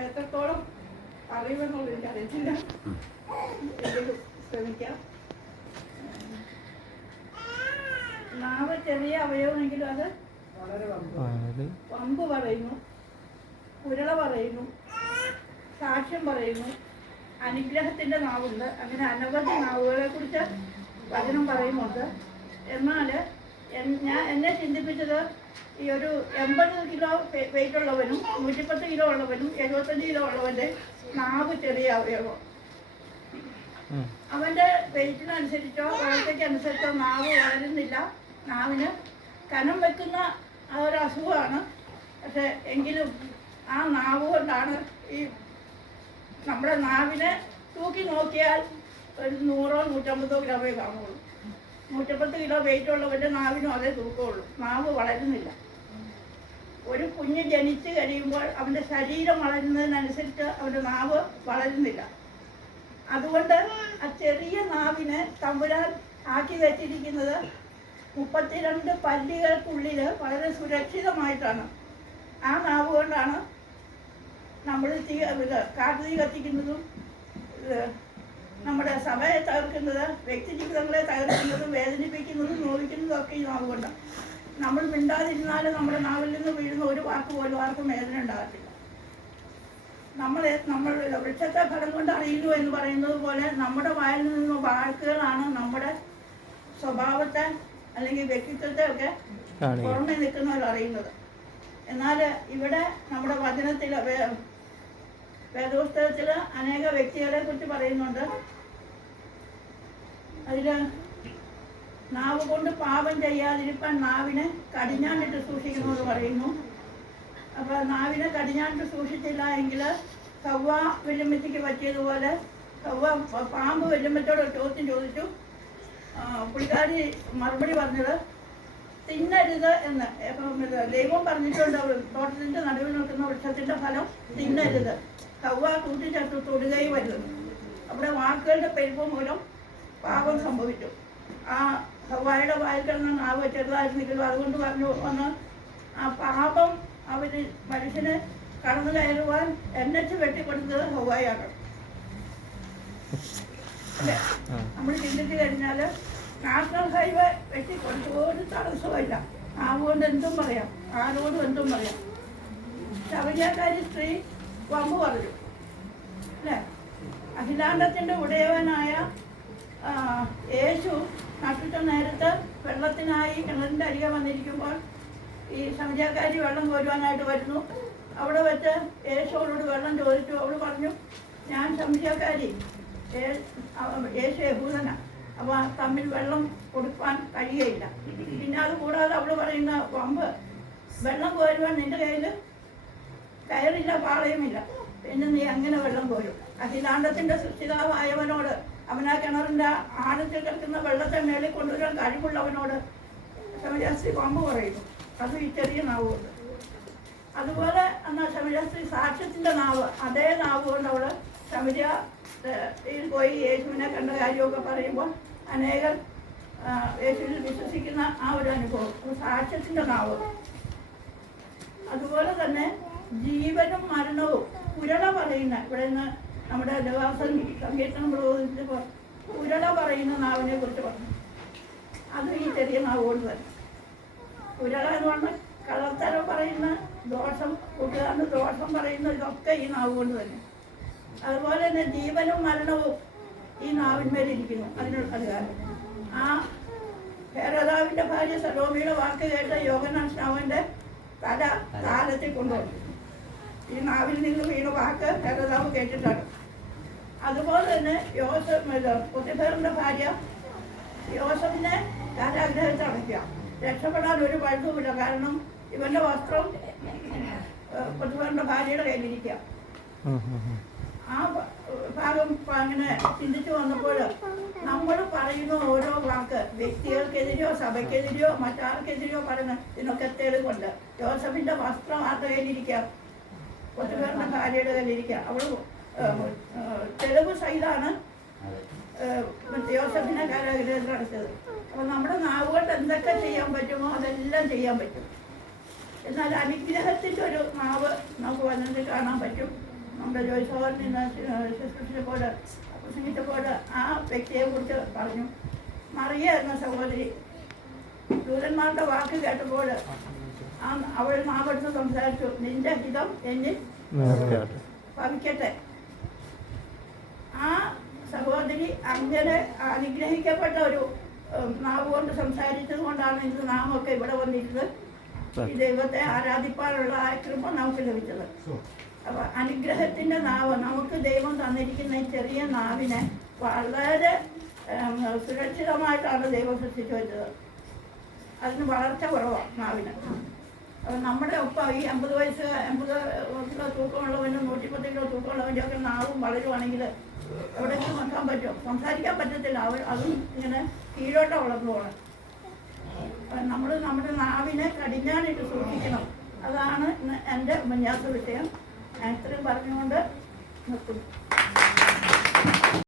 എത്രത്തോളം അറിയുമെന്നുള്ളത് എനിക്കറിയത്തില്ല. എങ്കിലും ശ്രമിക്കാം. നാവ് ചെറിയ അവയവമെങ്കിലും അത് വമ്പ് പറയുന്നു, ഉരുള പറയുന്നു, സാക്ഷ്യം പറയുന്നു, അനുഗ്രഹത്തിൻ്റെ നാവുണ്ട്. അങ്ങനെ അനവധി നാവുകളെ കുറിച്ച് വചനം പറയുന്നുണ്ട്. എന്നാൽ എന്നെ ചിന്തിപ്പിച്ചത് ഈ ഒരു 80 കിലോ വെയിറ്റ് ഉള്ളവനും 110 കിലോ ഉള്ളവനും 75 കിലോ ഉള്ളവൻ്റെ നാവ് ചെറിയ അവയവം. അവൻ്റെ വെയിറ്റിനനുസരിച്ചോ വളർച്ചയ്ക്കനുസരിച്ചോ നാവ് വളരുന്നില്ല. നാവിന് കനം വെക്കുന്ന ആ ഒരു അസുഖമാണ്. പക്ഷെ എങ്കിലും ആ നാവ് കൊണ്ടാണ് ഈ നമ്മുടെ നാവിനെ തൂക്കി നോക്കിയാൽ ഒരു 100-150 ഗ്രാമേ കാണുള്ളൂ. 110 കിലോ വെയിറ്റ് ഉള്ളവൻ്റെ നാവിനും അതേ തൂക്കമുള്ളൂ. നാവ് വളരുന്നില്ല. ഒരു കുഞ്ഞ് ജനിച്ച് കഴിയുമ്പോൾ അവൻ്റെ ശരീരം വളരുന്നതിനനുസരിച്ച് അവൻ്റെ നാവ് വളരുന്നില്ല. അതുകൊണ്ട് ആ ചെറിയ നാവിനെ തമ്പുരാൻ ആക്കി വെച്ചിരിക്കുന്നത് 32 പല്ലുകൾക്കുള്ളിൽ വളരെ സുരക്ഷിതമായിട്ടാണ്. ആ നാവ് കൊണ്ടാണ് നമ്മൾ കാട്ടുതീ കത്തിക്കുന്നതും നമ്മുടെ സഭയെ തകർക്കുന്നത്, വ്യക്തി ജീവിതങ്ങളെ തകർക്കുന്നതും വേദനിപ്പിക്കുന്നതും നോവിക്കുന്നതും ഒക്കെ ഈ നാവ് കൊണ്ടാണ്. നമ്മൾ മിണ്ടാതിരുന്നാൽ നമ്മുടെ നാവിൽ നിന്ന് വീഴുന്ന ഒരു വാക്ക് പോലും ആർക്കും വേദന ഉണ്ടാകത്തില്ല. നമ്മൾ വൃക്ഷത്തെ ഫലം കൊണ്ട് അറിയുന്നു എന്ന് പറയുന്നത് പോലെ നമ്മുടെ വായിൽ നിന്നും വാക്കുകളാണ് നമ്മുടെ സ്വഭാവത്തെ അല്ലെങ്കിൽ വ്യക്തിത്വത്തെ ഒക്കെ പുറമെ നിൽക്കുന്നവർ അറിയുന്നത്. എന്നാൽ ഇവിടെ നമ്മുടെ വചനത്തിൽ വേദപുസ്തകത്തിൽ അനേക വ്യക്തികളെ കുറിച്ച് പറയുന്നുണ്ട്. അതിൽ നാവ് കൊണ്ട് പാപം ചെയ്യാതിരിക്കാൻ നാവിനെ കടിഞ്ഞാണിട്ട് സൂക്ഷിക്കണമെന്ന് പറയുന്നു. അപ്പോൾ നാവിനെ കടിഞ്ഞാണിട്ട് സൂക്ഷിച്ചില്ല എങ്കിൽ ഹവ്വ വെല്ലുമ്മച്ചിക്ക് പറ്റിയതുപോലെ ഹവ്വ പാമ്പ് വെല്ലുമ്മച്ചോട് ചോദ്യം ചോദിച്ചു. പുള്ളിക്കാരി മറുപടി പറഞ്ഞത് തിന്നരുത് എന്ന്. ദൈവം പറഞ്ഞിട്ടുണ്ട്, തോട്ടത്തിൻ്റെ നടുവിൽ നിൽക്കുന്ന വൃക്ഷത്തിൻ്റെ ഫലം തിന്നരുത്. ഹവ്വ കൂട്ടിച്ചേർത്ത് തൊടുകയും വരുന്നത്. അവിടെ വാക്കുകളുടെ പെരുപ്പം മൂലം പാപം സംഭവിച്ചു. ആ ഹവ്വായുടെ വായിൽ കിടന്ന നാവ് ചെറുതായിരുന്നെങ്കിലും അതുകൊണ്ട് പറഞ്ഞു വന്ന് ആ പാപം അവർ മനുഷ്യന് കടന്നു കയറുവാൻ എണ്ണച്ച് വെട്ടിക്കൊടുത്തത് ഹവ്വായാണ്. അല്ലേ? നമ്മൾ ചിന്തിച്ചു കഴിഞ്ഞാൽ നാഷണൽ ഹൈവേ വെട്ടിക്കൊടുത്ത് ഒരു തടസ്സമില്ല. നാവുകൊണ്ട് എന്തും പറയാം, ആരോടും എന്തും പറയാം. ശബരിയാക്കാരി സ്ത്രീ വമ്പ് പറഞ്ഞു, അല്ലേ? അഖിലാണ്ടത്തിൻ്റെ ഉടയവനായ യേശു നട്ടിട്ട നേരത്ത് വെള്ളത്തിനായി കിണറിൻ്റെ അരികെ വന്നിരിക്കുമ്പോൾ ഈ ശമരിയാക്കാരി വെള്ളം കോരുവാനായിട്ട് വരുന്നു. അവിടെ വെച്ച് യേശുവോട് വെള്ളം ചോദിച്ചു. അവൾ പറഞ്ഞു, ഞാൻ ശമരിയാക്കാരി, യേശു യഹൂദനാ, അപ്പോൾ തമ്മിൽ വെള്ളം കൊടുക്കാൻ കഴിയുകയില്ല. പിന്നെ അത് കൂടാതെ അവൾ പറയുന്ന വമ്പ്, വെള്ളം കോരുവാൻ നിൻ്റെ കയ്യിൽ കയറില്ല, പാളയുമില്ല, പിന്നെ നീ അങ്ങനെ വെള്ളം കോരും? അഖിലാണ്ടത്തിൻ്റെ സൃഷ്ടിതാവായവനോട്, അവനാ കിണറിൻ്റെ ആഴത്തിൽ കിടക്കുന്ന വെള്ളത്തെ മേളിൽ കൊണ്ടുവരാൻ കഴിവുള്ളവനോട് ശമരിയാസ്ത്രീ വമ്പ് പറയുന്നു. അത് ഈ ചെറിയ നാവുകൊണ്ട്. അതുപോലെ എന്നാൽ ശമരിയാസ്ത്രീ സാക്ഷ്യത്തിൻ്റെ നാവ്, അതേ നാവ് കൊണ്ട് അവൾ ശമരിയയിൽ പോയി യേശുവിനെ കണ്ട കാര്യമൊക്കെ പറയുമ്പോൾ അനേകം യേശുവിൽ വിശ്വസിക്കുന്ന ആ ഒരു അനുഭവം, സാക്ഷ്യത്തിൻ്റെ നാവ്. അതുപോലെ തന്നെ ജീവനും മരണവും ഉരുള പറയുന്ന, ഇവിടെ നിന്ന് നമ്മുടെ ദേവാസൻ സങ്കീർത്തനം പ്രബോധിച്ചപ്പോൾ ഉരുള പറയുന്ന നാവിനെ കുറിച്ച് പറഞ്ഞു. അത് ഈ ചെറിയ നാവ് കൊണ്ട് തന്നെ. ഉരുള എന്ന് പറഞ്ഞാൽ കള്ളത്തരം പറയുന്ന, ദോഷം കൂട്ടുകാരന് ദോഷം പറയുന്ന ഇതൊക്കെ ഈ നാവ് കൊണ്ട് തന്നെ. അതുപോലെ തന്നെ ജീവനും മരണവും ഈ നാവിന്മേലിരിക്കുന്നു, അതിനുള്ള അധികാരം. ആ ഹെരോദാവിൻ്റെ ഭാര്യ സലോമിയുടെ വാക്ക് കേട്ട യോഹന്നാൻ സ്നാപകന്റെ തല താലത്തിൽ കൊണ്ടുവന്നു. ഈ നാവിൽ നിന്ന് വീണ വാക്ക് ഹെരോദാവ് കേട്ടിട്ടാണ്. അതുപോലെ തന്നെ പോത്തിഫേറിന്റെ ഭാര്യ യോസഫിനെ കാരാഗ്രഹത്തിൽ അടയ്ക്കുക. രക്ഷപ്പെടാൻ ഒരു വഴുതുമില്ല, കാരണം ഇവന്റെ വസ്ത്രം പോത്തിഫേറിന്റെ ഭാര്യയുടെ കയ്യിലിരിക്കുക. ആ ഭാഗം അങ്ങനെ ചിന്തിച്ചു വന്നപ്പോൾ നമ്മൾ പറയുന്ന ഓരോ വാക്ക് വ്യക്തികൾക്കെതിരെയോ സഭയ്ക്കെതിരെയോ മറ്റാർക്കെതിരെയോ പറയുന്ന ഇതിനൊക്കെ തെളിവുണ്ട്. യോസഫിന്റെ വസ്ത്രം ആരുടെ കയ്യിലിരിക്കാം? പോത്തിഫേറിന്റെ ഭാര്യയുടെ കയ്യിലിരിക്കുക. അവൾ തെളിവ് സഹിതാണ് യോസഫിനെ കാരാഗ്രഹത്തിൽ അടച്ചത്. അപ്പോൾ നമ്മുടെ നാവുകൊണ്ട് എന്തൊക്കെ ചെയ്യാൻ പറ്റുമോ അതെല്ലാം ചെയ്യാൻ പറ്റും. എന്നാൽ അനുഗ്രഹത്തിൻ്റെ ഒരു നാവ് നമുക്ക് വന്നത് കാണാൻ പറ്റും. നമ്മുടെ ജോയ്സോഹൻ നിന്ന് ശുശ്രൂഷിച്ചപ്പോൾ പ്രസംഗിച്ചപ്പോൾ ആ വ്യക്തിയെ കുറിച്ച് പറഞ്ഞു. മറിയ എന്ന സഹോദരി ദൂതന്മാരുടെ വാക്ക് കേട്ടപ്പോൾ അവൾ നാവെടുത്ത് സംസാരിച്ചു, നിന്റെ ഹിതം എന്നിൽ ഭവിക്കട്ടെ. ആ സഹോദരി അങ്ങനെ അനുഗ്രഹിക്കപ്പെട്ട ഒരു നാവ് കൊണ്ട് സംസാരിച്ചത് കൊണ്ടാണ് ഇന്ന് നാമൊക്കെ ഇവിടെ വന്നിരുന്നത്. ഈ ദൈവത്തെ ആരാധിപ്പാനുള്ള ആ കൃപ നമുക്ക് ലഭിച്ചത്. അപ്പൊ അനുഗ്രഹത്തിന്റെ നാവ് നമുക്ക് ദൈവം തന്നിരിക്കുന്ന ഈ ചെറിയ നാവിനെ വളരെ സുരക്ഷിതമായിട്ടാണ് ദൈവം സൃഷ്ടിച്ചു വെച്ചത്. അതിന് വളർച്ച കുറവാണ് നാവിന്. അപ്പം നമ്മുടെ ഒപ്പം ഈ 50 വയസ്സ് 80 കിലോ തൂക്കമുള്ളവനും 110 കിലോ തൂക്കമുള്ളവൻ്റെ ഒക്കെ നാവും വളരുവാണെങ്കിൽ എവിടെയെങ്കിലും വെക്കാൻ പറ്റുമോ? സംസാരിക്കാൻ പറ്റത്തില്ല. അതും ഇങ്ങനെ കീഴോട്ട് വളർന്നു പോകണം. നമ്മൾ നമ്മുടെ നാവിനെ കടിഞ്ഞാണിട്ട് സൂക്ഷിക്കണം. അതാണ് എൻ്റെ ഉപന്യാസ വിഷയം. ഞാൻ ഇത്രയും പറഞ്ഞുകൊണ്ട് നിർത്തുന്നു.